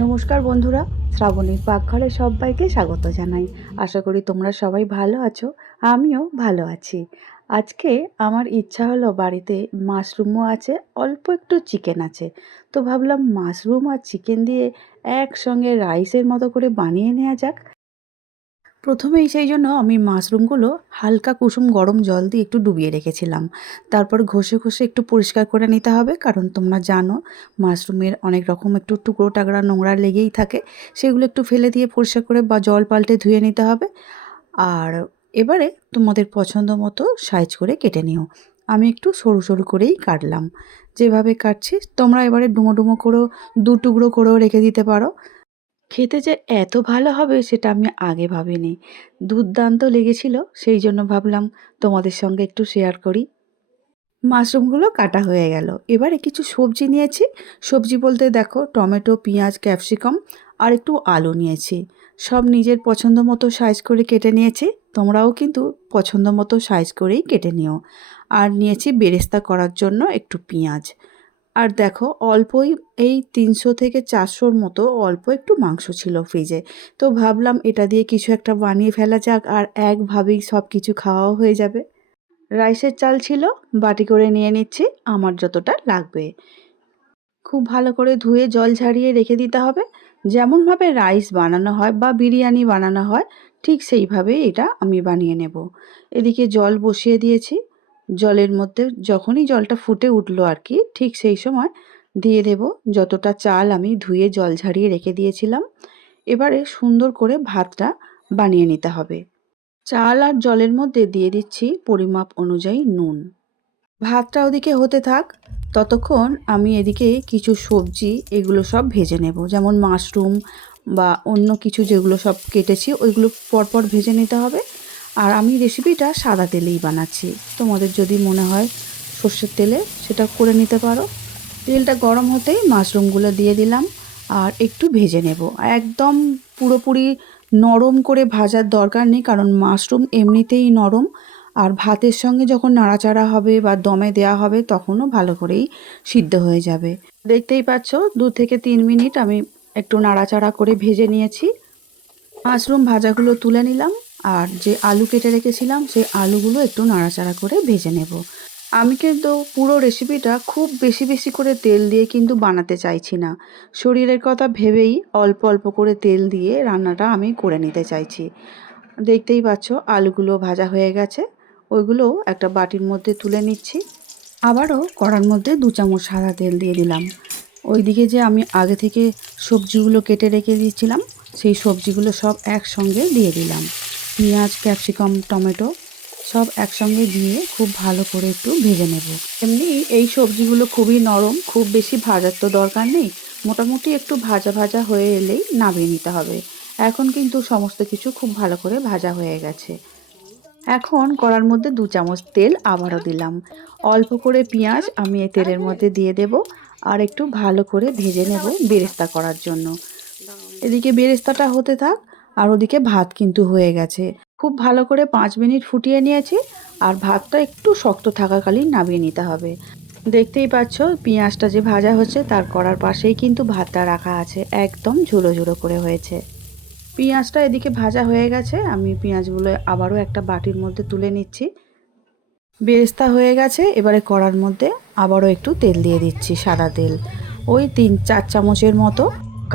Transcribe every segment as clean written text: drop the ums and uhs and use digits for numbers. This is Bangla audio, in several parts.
নমস্কার বন্ধুরা, শ্রাবণীর পাকঘরে সবাইকে স্বাগত জানাই। আশা করি তোমরা সবাই ভালো আছো, আমিও ভালো আছি। আজকে আমার ইচ্ছা হলো, বাড়িতে মাশরুমও আছে, অল্প একটু চিকেন আছে। তো ভাবলাম মাশরুম আর চিকেন দিয়ে একসঙ্গে রাইসের মতো করে বানিয়ে নেওয়া যাক। প্রথমেই সেই জন্য আমি মাশরুমগুলো হালকা কুসুম গরম জল দিয়ে একটু ডুবিয়ে রেখেছিলাম। তারপর ঘষে ঘষে একটু পরিষ্কার করে নিতে হবে, কারণ তোমরা জানো মাশরুমের অনেক রকম একটু টুকরো টাকরা নোংরা লেগেই থাকে। সেগুলো একটু ফেলে দিয়ে পরিষ্কার করে বা জল পাল্টে ধুয়ে নিতে হবে। আর এবারে তোমাদের পছন্দ মতো সাইজ করে কেটে নিও। আমি একটু সরু সরু করেই কাটলাম। যেভাবে কাটছি তোমরা এবারে ডুমো ডুমো করেও দু টুকরো করেও রেখে দিতে পারো। খেতে যে এত ভালো হবে সেটা আমি আগে ভাবিনি। দুর্দান্ত লেগেছিল, সেই জন্য ভাবলাম তোমাদের সঙ্গে একটু শেয়ার করি। মাশরুমগুলো কাটা হয়ে গেল। এবারে কিছু সবজি নিয়েছি। সবজি বলতে দেখো, টমেটো, পেঁয়াজ, ক্যাপসিকাম আর একটু আলু নিয়েছি। সব নিজের পছন্দ মতো সাইজ করে কেটে নিয়েছি। তোমরাও কিন্তু পছন্দ মতো সাইজ করেই কেটে নিও। আর নিয়েছি বেরেস্তা করার জন্য একটু পেঁয়াজ। আর দেখো অল্পই, এই ৩০০ থেকে ৪০০-র মতো অল্প একটু মাংস ছিল ফ্রিজে। তো ভাবলাম এটা দিয়ে কিছু একটা বানিয়ে ফেলা যাক, আর একভাবেই সব কিছু খাওয়াও হয়ে যাবে। রাইসের চাল ছিল, বাটি করে নিয়ে নিচ্ছি আমার যতটা লাগবে। খুব ভালো করে ধুয়ে জল ঝারিয়ে রেখে দিতে হবে। যেমনভাবে রাইস বানানো হয় বা বিরিয়ানি বানানো হয়, ঠিক সেইভাবেই এটা আমি বানিয়ে নেব। এদিকে জল বসিয়ে দিয়েছি। জলের মধ্যে যখনই জলটা ফুটে উঠলো আর কি, ঠিক সেই সময় দিয়ে দেব যতটা চাল আমি ধুয়ে জল ঝারিয়ে রেখে দিয়েছিলাম। এবারে সুন্দর করে ভাতটা বানিয়ে নিতে হবে। চাল আর জলের মধ্যে দিয়ে দিচ্ছি পরিমাপ অনুযায়ী নুন। ভাতটা ওদিকে হতে থাক, ততক্ষণ আমি এদিকে কিছু সবজি এগুলো সব ভেজে নেব। যেমন মাশরুম বা অন্য কিছু যেগুলো সব কেটেছি ওইগুলো পরপর ভেজে নিতে হবে। আর আমি রেসিপিটা সাদা তেলেই বানাচ্ছি। তোমাদের যদি মনে হয় সর্ষের তেলে, সেটা করে নিতে পারো। তেলটা গরম হতেই মাশরুমগুলো দিয়ে দিলাম আর একটু ভেজে নেব। একদম পুরোপুরি নরম করে ভাজার দরকার নেই, কারণ মাশরুম এমনিতেই নরম। আর ভাতের সঙ্গে যখন নাড়াচাড়া হবে বা দমে দেওয়া হবে তখনও ভালো করেই সিদ্ধ হয়ে যাবে। দেখতেই পাচ্ছ 2 থেকে 3 মিনিট আমি একটু নাড়াচাড়া করে ভেজে নিয়েছি। মাশরুম ভাজাগুলো তুলে নিলাম। আর যে আলু কেটে রেখেছিলাম সেই আলুগুলো একটু নাড়াচাড়া করে ভেজে নেব। আমি কিন্তু পুরো রেসিপিটা খুব বেশি বেশি করে তেল দিয়ে কিন্তু বানাতে চাইছি না। শরীরের কথা ভেবেই অল্প অল্প করে তেল দিয়ে রান্নাটা আমি করে নিতে চাইছি। দেখতেই পাচ্ছ আলুগুলো ভাজা হয়ে গেছে। ওইগুলো একটা বাটির মধ্যে তুলে নিচ্ছি। আবারও কড়ার মধ্যে 2 চামচ সাদা তেল দিয়ে দিলাম। ওইদিকে যে আমি আগে থেকে সবজিগুলো কেটে রেখে দিয়েছিলাম, সেই সবজিগুলো সব একসঙ্গে দিয়ে দিলাম। পেঁয়াজ, ক্যাপসিকাম, টমেটো সব একসঙ্গে দিয়ে খুব ভালো করে একটু ভেজে নেব। এমনি এই সবজিগুলো খুবই নরম, খুব বেশি ভাজার তো দরকার নেই। মোটামুটি একটু ভাজা ভাজা হয়ে এলেই নামিয়ে নিতে হবে। এখন কিন্তু সমস্ত কিছু খুব ভালো করে ভাজা হয়ে গেছে। এখন কড়ার মধ্যে 2 চামচ তেল আবারও দিলাম। অল্প করে পেঁয়াজ আমি এই তেলের মধ্যে দিয়ে দেব আর একটু ভালো করে ভেজে নেব বেরেস্তা করার জন্য। এদিকে বেরেস্তাটা হতে থাক, আর ওদিকে ভাত কিন্তু হয়ে গেছে। খুব ভালো করে 5 মিনিট ফুটিয়ে নিয়েছি। আর ভাতটা একটু শক্ত থাকাকালীন নামিয়ে নিতে হবে। দেখতেই পাচ্ছ পেঁয়াজটা যে ভাজা হচ্ছে তার কড়ার পাশেই কিন্তু ভাতটা রাখা আছে, একদম ঝুড়ো ঝুড়ো করে হয়েছে। পেঁয়াজটা এদিকে ভাজা হয়ে গেছে, আমি পেঁয়াজগুলো আবারও একটা বাটির মধ্যে তুলে নিচ্ছি। বেরেস্তা হয়ে গেছে। এবারে কড়ার মধ্যে আবারও একটু তেল দিয়ে দিচ্ছি, সাদা তেল, ওই 3-4 চামচের মতো।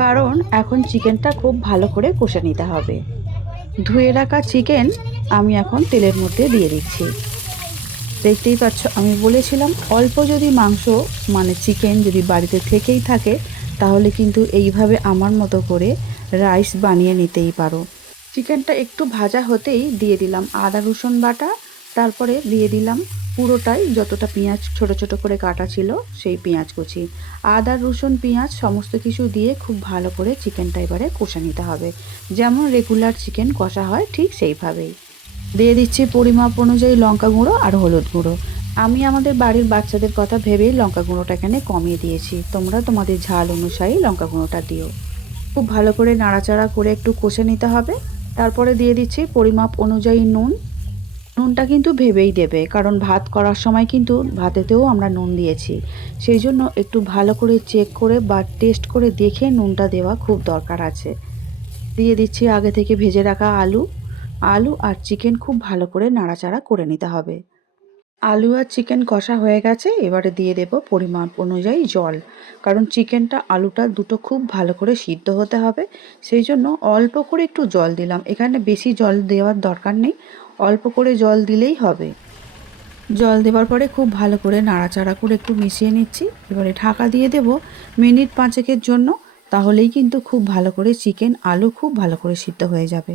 কারণ এখন চিকেনটা খুব ভালো করে কষে নিতে হবে। ধুয়ে রাখা চিকেন আমি এখন তেলের মধ্যে দিয়ে দিচ্ছি। দেখতেই পাচ্ছ আমি বলেছিলাম অল্প যদি মাংস মানে চিকেন যদি বাড়িতে থেকেই থাকে, তাহলে কিন্তু এইভাবে আমার মতো করে রাইস বানিয়ে নিতেই পারো। চিকেনটা একটু ভাজা হতেই দিয়ে দিলাম আদা রসুন বাটা। তারপরে দিয়ে দিলাম পুরোটাই, যতটা পেঁয়াজ ছোট ছোট করে কাটা ছিল সেই পেঁয়াজ কুচি। আদা রসুন পেঁয়াজ সমস্ত কিছু দিয়ে খুব ভালো করে চিকেনটা এবারে কষে নিতে হবে। যেমন রেগুলার চিকেন কষা হয় ঠিক সেইভাবেই। দিয়ে দিচ্ছি পরিমাপ অনুযায়ী লঙ্কা গুঁড়ো আর হলুদ গুঁড়ো। আমি আমাদের বাড়ির বাচ্চাদের কথা ভেবেই লঙ্কা গুঁড়োটা এখানে কমিয়ে দিয়েছি, তোমরা তোমাদের ঝাল অনুযায়ী লঙ্কা গুঁড়োটা দিও। খুব ভালো করে নাড়াচাড়া করে একটু কষে নিতে হবে। তারপরে দিয়ে দিচ্ছি পরিমাপ অনুযায়ী নুন। নুনটা কিন্তু ভেবেই দেবে, কারণ ভাত করার সময় কিন্তু ভাতেতেও আমরা নুন দিয়েছি। সেই জন্য একটু ভালো করে চেক করে বা টেস্ট করে দেখে নুনটা দেওয়া খুব দরকার আছে। দিয়ে দিচ্ছি আগে থেকে ভেজে রাখা আলু। আলু আর চিকেন খুব ভালো করে নাড়াচাড়া করে নিতে হবে। আলু আর চিকেন কষা হয়ে গেছে, এবারে দিয়ে দেব পরিমাণ অনুযায়ী জল। কারণ চিকেনটা আলুটা দুটো খুব ভালো করে সিদ্ধ হতে হবে, সেই জন্য অল্প করে একটু জল দিলাম। এখানে বেশি জল দেওয়ার দরকার নেই, অল্প করে জল দিলেই হবে। জল দেওয়ার পরে খুব ভালো করে নাড়াচাড়া করে একটু মিশিয়ে নিচ্ছি। এবারে ঢাকা দিয়ে দেব মিনিট 5 জন্য। তাহলেই কিন্তু খুব ভালো করে চিকেন আলু খুব ভালো করে সিদ্ধ হয়ে যাবে।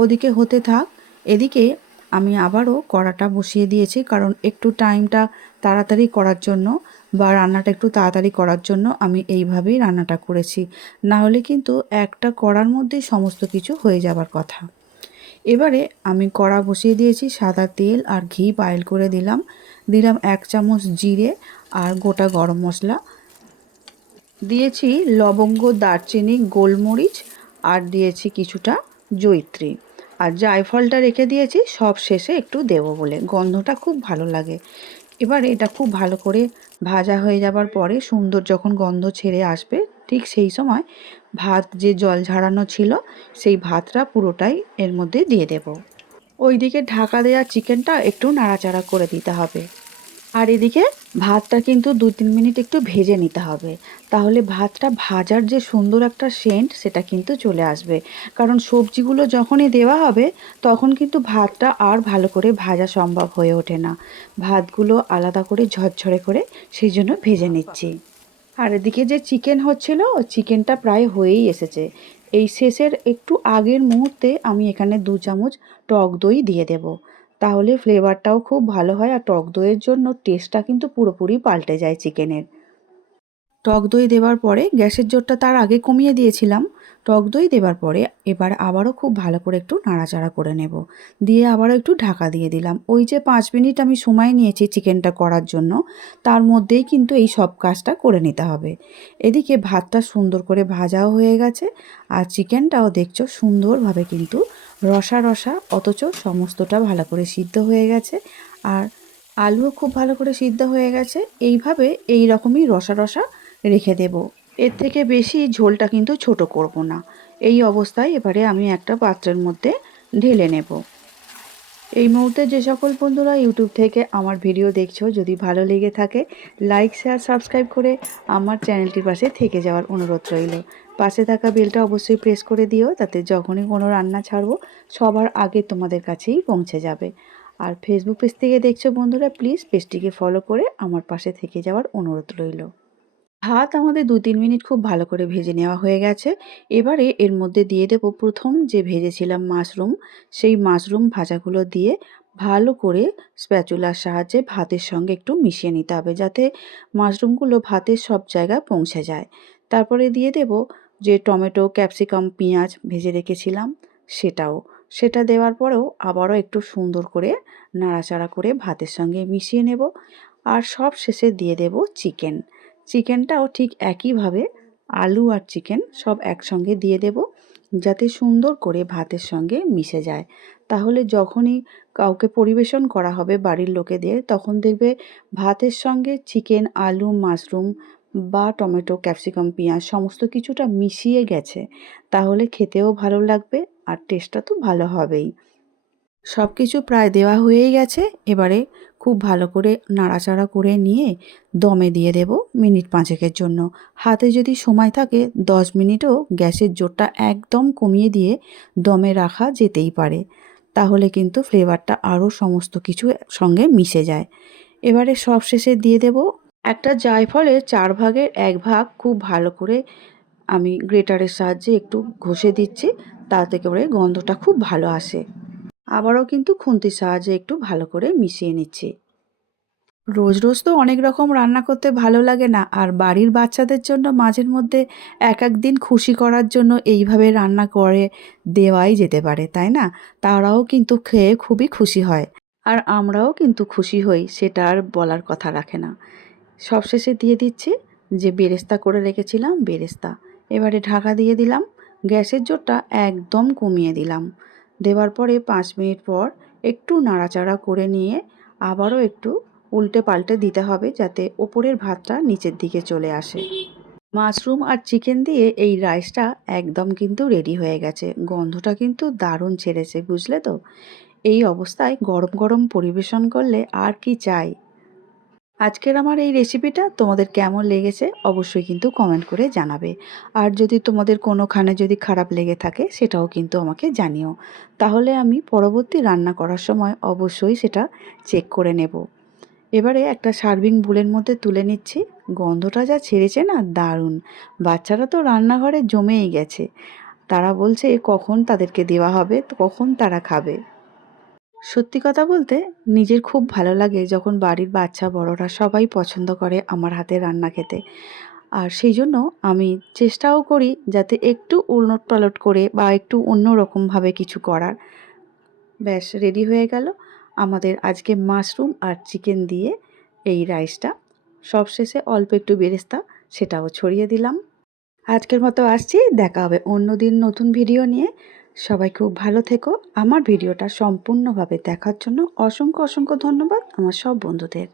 ওদিকে হতে থাক। এদিকে আমি আবারও কড়াটা বসিয়ে দিয়েছি, কারণ একটু টাইমটা তাড়াতাড়ি করার জন্য বা রান্নাটা একটু তাড়াতাড়ি করার জন্য আমি এইভাবেই রান্নাটা করেছি। না হলে কিন্তু একটা কড়ার মধ্যেই সমস্ত কিছু হয়ে যাবার কথা। এবারে আমি কড়া বসিয়ে দিয়েছি, সাদা তেল আর ঘি পাইল করে দিলাম। 1 চামচ জিরে আর গোটা গরম মশলা দিয়েছি, লবঙ্গ, দারচিনি, গোলমরিচ আর দিয়েছি কিছুটা জয়িত্রী। আর জায়ফলটা রেখে দিয়েছি সব শেষে একটু দেবো বলে, গন্ধটা খুব ভালো লাগে। এবারে এটা খুব ভালো করে ভাজা হয়ে যাবার পরে সুন্দর যখন গন্ধ ছেড়ে আসবে, ঠিক সেই সময় ভাত যে জল ঝরানো ছিল সেই ভাতটা পুরোটাই এর মধ্যে দিয়ে দেব। ওইদিকে ঢাকা দেওয়া চিকেনটা একটু নাড়াচাড়া করে দিতে হবে। আর এদিকে ভাতটা কিন্তু 2-3 মিনিট একটু ভেজে নিতে হবে, তাহলে ভাতটা ভাজার যে সুন্দর একটা সেন্ট সেটা কিন্তু চলে আসবে। কারণ সবজিগুলো যখনই দেওয়া হবে তখন কিন্তু ভাতটা আর ভালো করে ভাজা সম্ভব হয়ে ওঠে না। ভাতগুলো আলাদা করে ঝরঝরে করে সেই জন্য ভেজে নিচ্ছি। আর এদিকে যে চিকেন হচ্ছিল, চিকেনটা প্রায় হয়েই এসেছে। এই শেষের একটু আগের মুহূর্তে আমি এখানে 2 চামচ টক দই দিয়ে দেব। তাহলে ফ্লেভারটাও খুব ভালো হয়, আর টক দইয়ের জন্য টেস্টটা কিন্তু পুরোপুরি পাল্টে যায় চিকেনের। টক দই দেওয়ার পরে গ্যাসের জোরটা তার আগে কমিয়ে দিয়েছিলাম। টক দই দেওয়ার পরে এবার আবারও খুব ভালো করে একটু নাড়াচাড়া করে নেব। দিয়ে আবারও একটু ঢাকা দিয়ে দিলাম। ওই যে 5 মিনিট আমি সময় নিয়েছি চিকেনটা করার জন্য, তার মধ্যেই কিন্তু এই সব কাজটা করে নিতে হবে। এদিকে ভাতটা সুন্দর করে ভাজাও হয়ে গেছে, আর চিকেনটাও দেখছো সুন্দরভাবে কিন্তু রসা রসা, অথচ সমস্তটা ভালো করে সিদ্ধ হয়ে গেছে। আর আলুও খুব ভালো করে সিদ্ধ হয়ে গেছে। এইভাবে এই রকমই রসা রসা রেখে দেব। এর থেকে বেশি ঝোলটা কিন্তু ছোট করব না। এই অবস্থায় এবারে আমি একটা পাত্রের মধ্যে ঢেলে নেব। এই মুহূর্তে যে সকল বন্ধুরা ইউটিউব থেকে আমার ভিডিও দেখছো, যদি ভালো লেগে থাকে লাইক, শেয়ার, সাবস্ক্রাইব করে আমার চ্যানেলটির পাশে থেকে যাওয়ার অনুরোধ রইল। পাশে থাকা বেলটা অবশ্যই প্রেস করে দিও, তাতে যখনই কোনো রান্না ছাড়বো সবার আগে তোমাদের কাছেই পৌঁছে যাবে। আর ফেসবুক পেজ থেকে দেখছো বন্ধুরা, প্লিজ পেজটিকে ফলো করে আমার পাশে থেকে যাওয়ার অনুরোধ রইল। ভাত আমাদের 2-3 মিনিট খুব ভালো করে ভেজে নেওয়া হয়ে গেছে। এবারে এর মধ্যে দিয়ে দেব প্রথম যে ভেজেছিলাম মাশরুম, সেই মাশরুম ভাজাগুলো দিয়ে ভালো করে স্প্যাচুলার সাহায্যে ভাতের সঙ্গে একটু মিশিয়ে নিতে হবে, যাতে মাশরুমগুলো ভাতের সব জায়গায় পৌঁছে যায়। তারপরে দিয়ে দেব যে টমেটো, ক্যাপসিকাম, পেঁয়াজ ভেজে রেখেছিলাম সেটা দেওয়ার পরেও আবারও একটু সুন্দর করে নাড়াচাড়া করে ভাতের সঙ্গে মিশিয়ে নেব। আর সব শেষে দিয়ে দেব চিকেন। চিকেনটাও ঠিক একইভাবে আলু আর চিকেন সব একসঙ্গে দিয়ে দেব, যাতে সুন্দর করে ভাতের সঙ্গে মিশে যায়। তাহলে যখনই কাউকে পরিবেশন করা হবে বাড়ির লোকেদের, তখন দেখবে ভাতের সঙ্গে চিকেন, আলু, মাশরুম বা টমেটো, ক্যাপসিকাম, পেঁয়াজ সমস্ত কিছুটা মিশিয়ে গেছে। তাহলে খেতেও ভালো লাগবে আর টেস্টটা তো ভালো হবেই। সব কিছু প্রায় দেওয়া হয়েই গেছে। এবারে খুব ভালো করে নাড়াচাড়া করে নিয়ে দমে দিয়ে দেব মিনিট 5 জন্য। হাতে যদি সময় থাকে 10 মিনিটও গ্যাসের জোরটা একদম কমিয়ে দিয়ে দমে রাখা যেতেই পারে। তাহলে কিন্তু ফ্লেভারটা আরও সমস্ত কিছু সঙ্গে মিশে যায়। এবারে সবশেষে দিয়ে দেব একটা জায়ফলের 4 ভাগের 1 ভাগ খুব ভালো করে আমি গ্রেটারের সাহায্যে একটু ঘষে দিচ্ছি, তাতে করে গন্ধটা খুব ভালো আসে। আবারও কিন্তু খুন্তির সাহায্যে একটু ভালো করে মিশিয়ে নিচ্ছি। রোজ রোজ তো অনেক রকম রান্না করতে ভালো লাগে না, আর বাড়ির বাচ্চাদের জন্য মাঝের মধ্যে এক এক দিন খুশি করার জন্য এইভাবে রান্না করে দেওয়াই যেতে পারে, তাই না? তারাও কিন্তু খেয়ে খুবই খুশি হয়, আর আমরাও কিন্তু খুশি হই, সেটা আর বলার কথা রাখে না। সবশেষে দিয়ে দিচ্ছি যে বেরেস্তা করে রেখেছিলাম বেরেস্তা। এবারে ঢাকা দিয়ে দিলাম, গ্যাসের জোরটা একদম কমিয়ে দিলাম। দেওয়ার পরে 5 মিনিট পর একটু নাড়াচাড়া করে নিয়ে আবারও একটু উল্টে পাল্টে দিতে হবে যাতে ওপরের ভাতটা নিচের দিকে চলে আসে। মাশরুম আর চিকেন দিয়ে এই রাইসটা একদম কিন্তু রেডি হয়ে গেছে। গন্ধটা কিন্তু দারুণ ছেড়েছে, বুঝলে তো? এই অবস্থায় গরম গরম পরিবেশন করলে আর কি চাই। আজকের আমার এই রেসিপিটা তোমাদের কেমন লেগেছে অবশ্যই কিন্তু কমেন্ট করে জানাবে। আর যদি তোমাদের কোনোখানে যদি খারাপ লেগে থাকে সেটাও কিন্তু আমাকে জানিও। তাহলে আমি পরবর্তী রান্না করার সময় অবশ্যই সেটা চেক করে নেব। এবারে একটা সার্ভিং বুলের মধ্যে তুলে নিচ্ছি। গন্ধটা যা ছেড়েছে না, দারুণ। বাচ্চারা তো রান্নাঘরে জমেই গেছে। তারা বলছে কখন তাদেরকে দেওয়া হবে, কখন তারা খাবে। সত্যি কথা বলতে নিজের খুব ভালো লাগে যখন বাড়ির বাচ্চা বড়রা সবাই পছন্দ করে আমার হাতের রান্না খেতে। আর সেই জন্য আমি চেষ্টাও করি যাতে একটু উলট পালট করে বা একটু অন্য রকমভাবে কিছু করার। ব্যাস রেডি হয়ে গেল আমাদের আজকে মাশরুম আর চিকেন দিয়ে এই রাইসটা। সবশেষে অল্প একটু বেরেস্তা সেটাও ছড়িয়ে দিলাম। আজকের মতো আসছি, দেখা হবে অন্য দিন নতুন ভিডিও নিয়ে। সবাই খুব ভালো থেকো। আমার ভিডিওটা সম্পূর্ণভাবে দেখার জন্য অসংখ্য অসংখ্য ধন্যবাদ আমার সব বন্ধুদের।